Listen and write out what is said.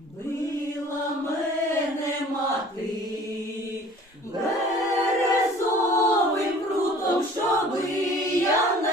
Била мене мати березовим прутом, щоби я не